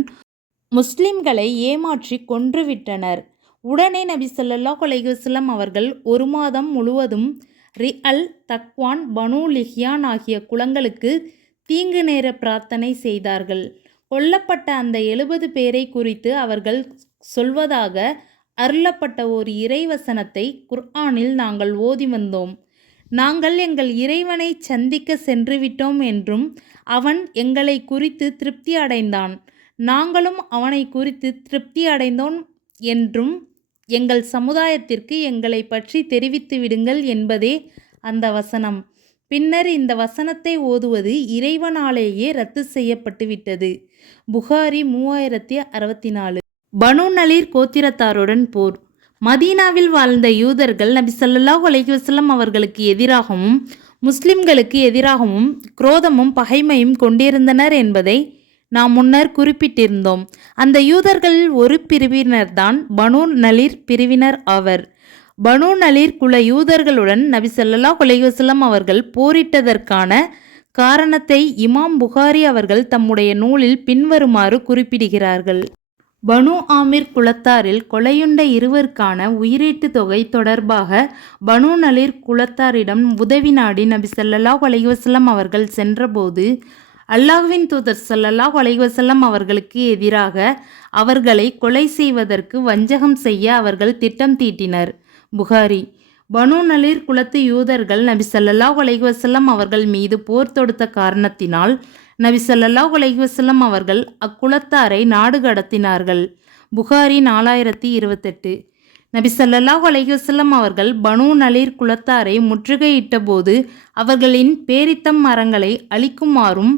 முஸ்லிம்களை ஏமாற்றி கொன்றுவிட்டனர். உடனே நபி ஸல்லல்லாஹு அலைஹி வஸல்லம் அவர்கள் ஒரு மாதம் முழுவதும் ரிஅல், தக்வான், பனு லிஹியான் ஆகிய குலங்களுக்கு தீங்கு நேர பிரார்த்தனை செய்தார்கள். கொல்லப்பட்ட அந்த 70 பேரை குறித்து அவர்கள் சொல்வதாக அருளப்பட்ட ஒரு இறைவசனத்தை குர்ஆனில் நாங்கள் ஓதி வந்தோம். நாங்கள் எங்கள் இறைவனை சந்திக்க சென்றுவிட்டோம் என்றும் அவன் எங்களை குறித்து திருப்தி அடைந்தான், நாங்களும் அவனை குறித்து திருப்தி அடைந்தோம் என்றும் எங்கள் சமுதாயத்திற்கு எங்களை பற்றி தெரிவித்து விடுங்கள் என்பதே அந்த வசனம். பின்னர் இந்த வசனத்தை ஓதுவது இறைவனாலேயே ரத்து செய்யப்பட்டு விட்டது. புகாரி 3064. பனு நலீர் கோத்திரத்தாருடன் போர். மதீனாவில் வாழ்ந்த யூதர்கள் நபி ஸல்லல்லாஹு அலைஹி வஸல்லம் அவர்களுக்கு எதிராகவும் முஸ்லிம்களுக்கு எதிராகவும் குரோதமும் பகைமையும் கொண்டிருந்தனர் என்பதை நாம் முன்னர் குறிப்பிட்டிருந்தோம். அந்த யூதர்களில் ஒரு பிரிவினர்தான் பனு நலீர் பிரிவினர் ஆவர். பனு நலீர் குல யூதர்களுடன் நபி ஸல்லல்லாஹு அலைஹி வஸல்லம் அவர்கள் போரிட்டதற்கான காரணத்தை இமாம் புகாரி அவர்கள் தம்முடைய நூலில் பின்வருமாறு குறிப்பிடுகிறார்கள். பனு ஆமிர் குலத்தாரில் கொலையுண்ட இருவருக்கான உயிரீட்டு தொகை தொடர்பாக பனு நலீர் குலத்தாரிடம் உதவி நாடி நபி ஸல்லல்லாஹு அலைஹி வஸல்லம் அவர்கள் சென்றபோது அல்லாஹ்வின் தூதர் ஸல்லல்லாஹு அலைஹி வஸல்லம் அவர்களுக்கு எதிராக அவர்களை கொலை செய்வதற்கு வஞ்சகம் செய்ய அவர்கள் திட்டம் தீட்டினர். புகாரி. பனு நலீர் குலத்து யூதர்கள் நபி ஸல்லல்லாஹு அலைஹி வஸல்லம் அவர்கள் மீது போர் தொடுத்த காரணத்தினால் நபி ஸல்லல்லாஹு அலைஹி வஸல்லம் அவர்கள் அக்குலத்தாரை நாடு கடத்தினார்கள். புகாரி 4028. நபி ஸல்லல்லாஹு அலைஹி வஸல்லம் அவர்கள் பனு நலீர் குலத்தாரை முற்றுகையிட்ட போது அவர்களின் பேரித்தம் மரங்களை அழிக்குமாறும்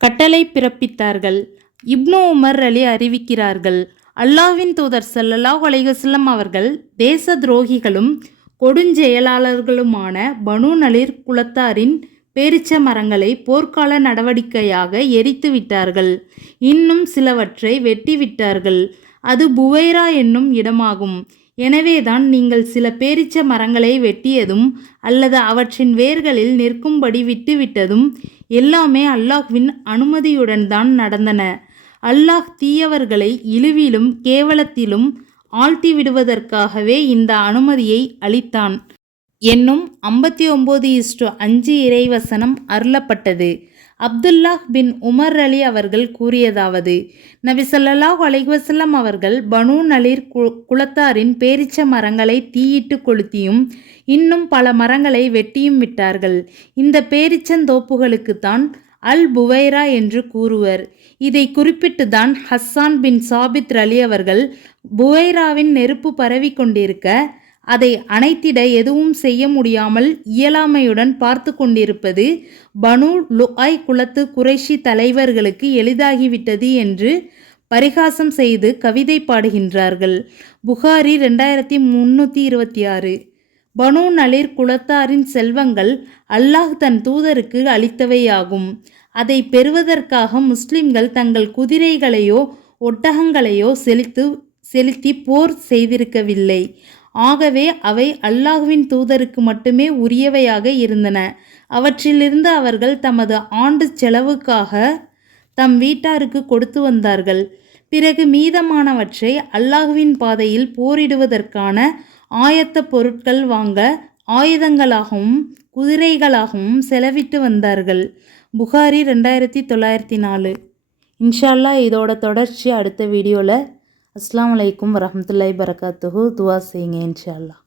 கட்டளை பிறப்பித்தார்கள். இப்னு உமர் அலி அறிவிக்கிறார்கள், அல்லாஹ்வின் தூதர் ஸல்லல்லாஹு அலைஹி வஸல்லம் அவர்கள் தேச துரோகிகளும் கொடுஞ்செயலாளர்களுமான பனு நலீர் குலத்தாரின் பேரிச்ச மரங்களை போர்க்கால நடவடிக்கையாக எரித்து விட்டார்கள். இன்னும் சிலவற்றை வெட்டி விட்டார்கள். அது புவைரா என்னும் இடமாகும். எனவேதான் நீங்கள் சில பேரிச்ச மரங்களை வெட்டியதும் அல்லது அவற்றின் வேர்களில் நிற்கும்படி விட்டுவிட்டதும் எல்லாமே அல்லாஹ்வின் அனுமதியுடன் தான் நடந்தன. அல்லாஹ் தீயவர்களை இழிவிலும் கேவலத்திலும் ஆழ்த்தி விடுவதற்காகவே இந்த அனுமதியை அளித்தான் என்னும் 59:5 இறைவசனம் அருளப்பட்டது. அப்துல்லாஹ் பின் உமர் அலி அவர்கள் கூறியதாவது, நபி ஸல்லல்லாஹு அலைஹி வஸல்லம் அவர்கள் பனு நலீர் குலத்தாரின் பேரிச்ச மரங்களை தீயிட்டு கொளுத்தியும் இன்னும் பல மரங்களை வெட்டியும் விட்டார்கள். இந்த பேரிச்சந்தோப்புகளுக்குத்தான் அல் புவைரா என்று கூறுவர். இதை குறிப்பிட்டுதான் ஹஸ்ஸான் பின் சாபித் அலி அவர்கள் புவைராவின் நெருப்பு பரவி கொண்டிருக்க அதை அணைத்திட எதுவும் செய்ய முடியாமல் இயலாமையுடன் பார்த்து கொண்டிருப்பது பனு லுஐ குலத்து குறைஷி தலைவர்களுக்கு எளிதாகிவிட்டது என்று பரிகாசம் செய்து கவிதை பாடுகின்றார்கள். புகாரி 2326. பனு நலீர் குலத்தாரின் செல்வங்கள் அல்லாஹ் தன் தூதருக்கு அளித்தவையாகும். அதை பெறுவதற்காக முஸ்லிம்கள் தங்கள் குதிரைகளையோ ஒட்டகங்களையோ செலுத்தி போர் செய்திருக்கவில்லை. ஆகவே அவை அல்லாஹ்வின் தூதருக்கு மட்டுமே உரியவையாக இருந்தன. அவற்றிலிருந்து அவர்கள் தமது ஆண்டு செலவுக்காக தம் வீட்டாருக்கு கொடுத்து வந்தார்கள். பிறகு மீதமானவற்றை அல்லாஹ்வின் பாதையில் போரிடுவதற்கான ஆயத்த பொருட்கள் வாங்க ஆயுதங்களாகவும் குதிரைகளாகவும் செலவிட்டு வந்தார்கள். புகாரி 2904. இன்ஷா அல்லாஹ் இதோட தொடர்ச்சி அடுத்த வீடியோவில். அஸ்ஸலாமு அலைக்கும் வரஹ்மத்துல்லாஹி வபரகாத்துஹு. துவா செய்யுங்க இன்ஷா அல்லாஹ்.